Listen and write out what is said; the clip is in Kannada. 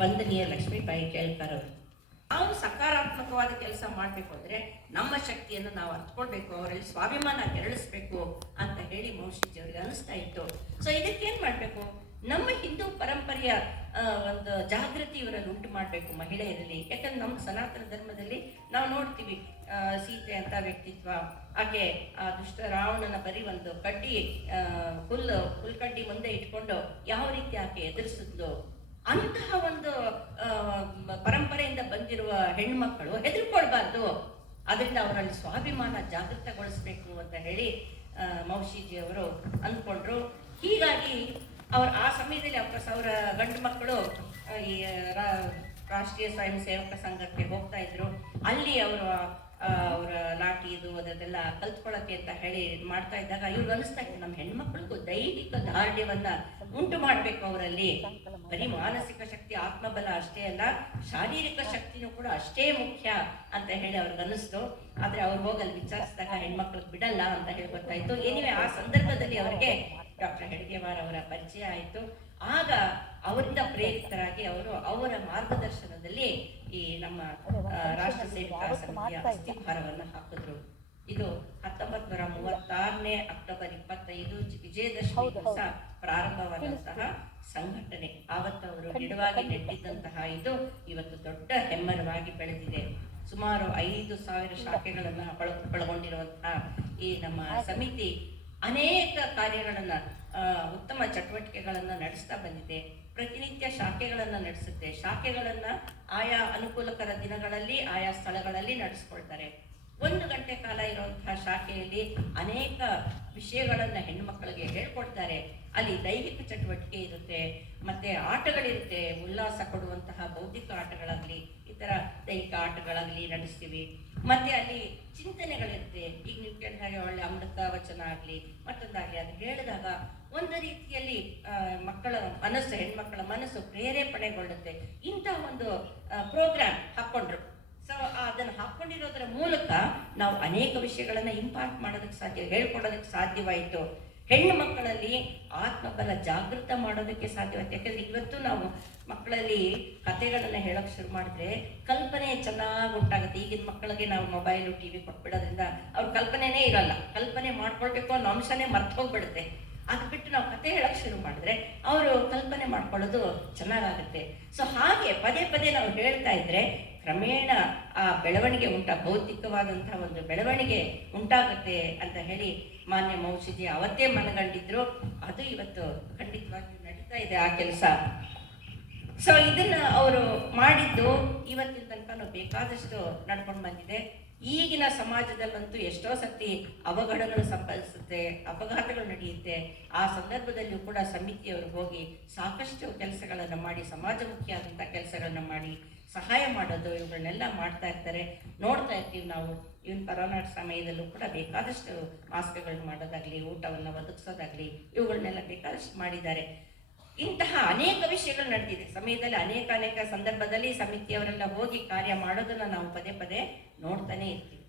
ವಂದನೀಯ ಲಕ್ಷ್ಮೀಬಾಯಿ ಕೇಳ್ಕರ್ ಅವರು. ನಾವು ಸಕಾರಾತ್ಮಕವಾದ ಕೆಲಸ ಮಾಡಬೇಕು ಅಂದರೆ ನಮ್ಮ ಶಕ್ತಿಯನ್ನು ನಾವು ಅರ್ಥಕೊಳ್ಬೇಕು, ಅವರಲ್ಲಿ ಸ್ವಾಭಿಮಾನ ಕೆರಳಿಸ್ಬೇಕು ಅಂತ ಹೇಳಿ ಮೌಶಿಜಿ ಅವರಿಗೆ ಅನಿಸ್ತಾ ಇತ್ತು. ಸೊ ಇದಕ್ಕೇನು ಮಾಡಬೇಕು, ನಮ್ಮ ಹಿಂದೂ ಪರಂಪರೆಯ ಒಂದು ಜಾಗೃತಿ ಇವರಲ್ಲಿ ಉಂಟು ಮಾಡಬೇಕು ಮಹಿಳೆಯರಲ್ಲಿ. ಯಾಕಂದ್ರೆ ನಮ್ಮ ಸನಾತನ ಧರ್ಮದಲ್ಲಿ ನಾವು ನೋಡ್ತೀವಿ, ಸೀತೆ ಅಂತ ವ್ಯಕ್ತಿತ್ವ, ಆಕೆ ಆ ದುಷ್ಟ ರಾವಣನ ಬರೀ ಒಂದು ಕಡ್ಡಿ ಹುಲ್ಕಡ್ಡಿ ಮುಂದೆ ಇಟ್ಕೊಂಡು ಯಾವ ರೀತಿ ಆಕೆ ಎದುರಿಸಿದ್ಲು, ಅಂತಹ ಒಂದು ಪರಂಪರೆಯಿಂದ ಬಂದಿರುವ ಹೆಣ್ಮಕ್ಕಳು ಹೆದರ್ಕೊಳ್ಬಾರ್ದು, ಅದರಿಂದ ಅವರಲ್ಲಿ ಸ್ವಾಭಿಮಾನ ಜಾಗೃತಗೊಳಿಸ್ಬೇಕು ಅಂತ ಹೇಳಿ ಮೌಶಿಜಿ ಅವರು ಅಂದ್ಕೊಂಡ್ರು. ಹೀಗಾಗಿ ಆ ಸಮಯದಲ್ಲಿ ಅವರ ಗಂಡು ಮಕ್ಕಳು ಈ ರಾಷ್ಟ್ರೀಯ ಸ್ವಯಂ ಸೇವಕ ಸಂಘಕ್ಕೆ ಹೋಗ್ತಾ ಇದ್ರು. ಅಲ್ಲಿ ಅವರ ಲಾಠಿ ಇದು ಅದನ್ನೆಲ್ಲ ಕಲ್ತ್ಕೊಳ್ಳೋಕೆ ಅಂತ ಹೇಳಿ ಮಾಡ್ತಾ ಇದ್ದಾಗ ಇವ್ರಿಗೆ ಅನಿಸ್ತಾ ಇತ್ತು, ನಮ್ಮ ಹೆಣ್ಮಕ್ಳಿಗೂ ದೈಹಿಕ ದಾರ್ಢ್ಯವನ್ನ ಉಂಟು ಮಾಡ್ಬೇಕು, ಅವರಲ್ಲಿ ಬರೀ ಮಾನಸಿಕ ಶಕ್ತಿ ಆತ್ಮಬಲ ಅಷ್ಟೇ ಅಲ್ಲ, ಶಾರೀರಿಕ ಶಕ್ತಿನೂ ಕೂಡ ಅಷ್ಟೇ ಮುಖ್ಯ ಅಂತ ಹೇಳಿ ಅವ್ರಿಗೆ ಅನಿಸ್ತು. ಆದ್ರೆ ಅವ್ರು ಹೋಗಲ್ಲಿ ವಿಚಾರಿಸಿದಾಗ ಹೆಣ್ಮಕ್ಳಿಗೆ ಬಿಡಲ್ಲ ಅಂತ ಹೇಳಿ ಗೊತ್ತಾಯ್ತು. ಏನಿವೆ ಆ ಸಂದರ್ಭದಲ್ಲಿ ಅವರಿಗೆ ಡಾಕ್ಟರ್ ಹೆಡ್ಗೇವಾರ್ ಅವರ ಪರಿಚಯ ಆಯಿತು. ಆಗ ಅವರಿಂದ ಪ್ರೇರಿತರಾಗಿ ಅವರ ಮಾರ್ಗದರ್ಶನದಲ್ಲಿ ಈ ನಮ್ಮ ರಾಷ್ಟ್ರ ಸೇವಿಕಾ ಸಮಿತಿಯ ಅಸ್ಥಿಭಾರವನ್ನು ಹಾಕಿದ್ರು. ಇದು 1936 ಅಕ್ಟೋಬರ್ 25 ವಿಜಯದಶಮಿ ದಿವಸ ಪ್ರಾರಂಭವಾದಂತಹ ಸಂಘಟನೆ. ಆವತ್ತು ಅವರು ಗಿಡವಾಗಿ ನೆಟ್ಟಿದ್ದಂತಹ ಇದು ಇವತ್ತು ದೊಡ್ಡ ಹೆಮ್ಮರವಾಗಿ ಬೆಳೆದಿದೆ. ಸುಮಾರು 5,000 ಶಾಖೆಗಳನ್ನು ಒಳಗೊಂಡಿರುವಂತಹ ಈ ನಮ್ಮ ಸಮಿತಿ ಅನೇಕ ಕಾರ್ಯಗಳನ್ನ, ಉತ್ತಮ ಚಟುವಟಿಕೆಗಳನ್ನ ನಡೆಸ್ತಾ ಬಂದಿದೆ. ಪ್ರತಿನಿತ್ಯ ಶಾಖೆಗಳನ್ನ ನಡೆಸುತ್ತೆ. ಶಾಖೆಗಳನ್ನ ಆಯಾ ಅನುಕೂಲಕರ ದಿನಗಳಲ್ಲಿ ಆಯಾ ಸ್ಥಳಗಳಲ್ಲಿ ನಡೆಸ್ಕೊಳ್ತಾರೆ. 1 ಗಂಟೆ ಕಾಲ ಇರುವಂತಹ ಶಾಖೆಯಲ್ಲಿ ಅನೇಕ ವಿಷಯಗಳನ್ನ ಹೆಣ್ಣುಮಕ್ಕಳಿಗೆ ಹೇಳ್ಕೊಡ್ತಾರೆ. ಅಲ್ಲಿ ದೈಹಿಕ ಚಟುವಟಿಕೆ ಇರುತ್ತೆ, ಮತ್ತೆ ಆಟಗಳಿರುತ್ತೆ, ಉಲ್ಲಾಸ ಕೊಡುವಂತಹ ಬೌದ್ಧಿಕ ಆಟಗಳಾಗ್ಲಿ, ಇತರ ದೈಹಿಕ ಆಟಗಳಾಗ್ಲಿ ನಡೆಸ್ತೀವಿ. ಮತ್ತೆ ಅಲ್ಲಿ ಚಿಂತನೆಗಳಿರುತ್ತೆ. ಈಗ ನೀವು ಕೇಳಿದಾಗ ಒಳ್ಳೆ ಅಮೃತ ವಚನ ಆಗ್ಲಿ ಮತ್ತೊಂದಾಗ್ಲಿ ಅದು ಹೇಳಿದಾಗ ಒಂದು ರೀತಿಯಲ್ಲಿ ಹೆಣ್ಮಕ್ಕಳ ಮನಸ್ಸು ಪ್ರೇರೇಪಣೆಗೊಳ್ಳುತ್ತೆ. ಇಂಥ ಒಂದು ಪ್ರೋಗ್ರಾಮ್ ಹಾಕೊಂಡ್ರು. ಸೊ ಅದನ್ನು ಹಾಕೊಂಡಿರೋದ್ರ ಮೂಲಕ ನಾವು ಅನೇಕ ವಿಷಯಗಳನ್ನ ಇಂಪಾರ್ಟ್ ಮಾಡೋದಕ್ಕೆ ಸಾಧ್ಯ, ಹೇಳ್ಕೊಡೋದಕ್ಕೆ ಸಾಧ್ಯವಾಯಿತು. ಹೆಣ್ಣು ಮಕ್ಕಳಲ್ಲಿ ಆತ್ಮಬಲ ಜಾಗೃತ ಮಾಡೋದಕ್ಕೆ ಸಾಧ್ಯವಾಯ್ತು. ಯಾಕಂದ್ರೆ ಇವತ್ತು ನಾವು ಮಕ್ಕಳಲ್ಲಿ ಕಥೆಗಳನ್ನ ಹೇಳಕ್ ಶುರು ಮಾಡಿದ್ರೆ ಕಲ್ಪನೆ ಚೆನ್ನಾಗಿ ಉಂಟಾಗುತ್ತೆ. ಈಗಿನ ಮಕ್ಕಳಿಗೆ ನಾವು ಮೊಬೈಲು ಟಿವಿ ಕೊಟ್ಬಿಡೋದ್ರಿಂದ ಅವ್ರ ಕಲ್ಪನೆನೇ ಇರಲ್ಲ. ಕಲ್ಪನೆ ಮಾಡ್ಕೊಳ್ಬೇಕು ಅನ್ನೋ ಅಂಶನೇ ಮರ್ತು ಹೋಗ್ಬಿಡುತ್ತೆ. ಅದು ಬಿಟ್ಟು ನಾವು ಕತೆ ಹೇಳಕ್ ಶುರು ಮಾಡಿದ್ರೆ ಅವರು ಕಲ್ಪನೆ ಮಾಡ್ಕೊಳ್ಳೋದು ಚೆನ್ನಾಗಾಗುತ್ತೆ. ಸೊ ಹಾಗೆ ಪದೇ ಪದೇ ನಾವು ಹೇಳ್ತಾ ಇದ್ರೆ ಕ್ರಮೇಣ ಆ ಬೆಳವಣಿಗೆ ಬೌದ್ಧಿಕವಾದಂತಹ ಒಂದು ಬೆಳವಣಿಗೆ ಉಂಟಾಗುತ್ತೆ ಅಂತ ಹೇಳಿ ಮಾನ್ಯ ಮೌಶಿಜಿ ಅವತ್ತೇ ಮನಗಂಡಿದ್ರು. ಅದು ಇವತ್ತು ಖಂಡಿತವಾಗಿಯೂ ನಡೀತಾ ಇದೆ ಆ ಕೆಲಸ. ಸೊ ಇದನ್ನ ಅವರು ಮಾಡಿದ್ದು ಇವತ್ತಿನ ತನಕ ಬೇಕಾದಷ್ಟು ನಡ್ಕೊಂಡು ಬಂದಿದೆ. ಈಗಿನ ಸಮಾಜದಲ್ಲಂತೂ ಎಷ್ಟೋ ಸತಿ ಅವಘಡಗಳು ಸಂಭವಿಸುತ್ತೆ, ಅಪಘಾತಗಳು ನಡೆಯುತ್ತೆ. ಆ ಸಂದರ್ಭದಲ್ಲಿಯೂ ಕೂಡ ಸಮಿತಿಯವರು ಹೋಗಿ ಸಾಕಷ್ಟು ಕೆಲಸಗಳನ್ನು ಮಾಡಿ, ಸಮಾಜಮುಖಿಯಾದಂಥ ಕೆಲಸಗಳನ್ನ ಮಾಡಿ ಸಹಾಯ ಮಾಡೋದು, ಇವುಗಳನ್ನೆಲ್ಲ ಮಾಡ್ತಾ ಇರ್ತಾರೆ. ನೋಡ್ತಾ ಇರ್ತೀವಿ ನಾವು. ಇವನ್ ಕೊರೋನಾ ಸಮಯದಲ್ಲೂ ಕೂಡ ಬೇಕಾದಷ್ಟು ಮಾಸ್ಕ್ಗಳನ್ನ ಮಾಡೋದಾಗ್ಲಿ, ಊಟವನ್ನು ಒದಗಿಸೋದಾಗ್ಲಿ, ಇವುಗಳನ್ನೆಲ್ಲ ಬೇಕಾದಷ್ಟು ಮಾಡಿದ್ದಾರೆ. ಇಂತಹ ಅನೇಕ ವಿಷಯಗಳು ನಡೆದಿದೆ ಸಮಯದಲ್ಲಿ. ಅನೇಕ ಸಂದರ್ಭದಲ್ಲಿ ಸಮಿತಿಯವರೆಲ್ಲ ಹೋಗಿ ಕಾರ್ಯ ಮಾಡೋದನ್ನ ನಾವು ಪದೇ ಪದೇ ನೋಡ್ತಾನೆ ಇರ್ತೀವಿ.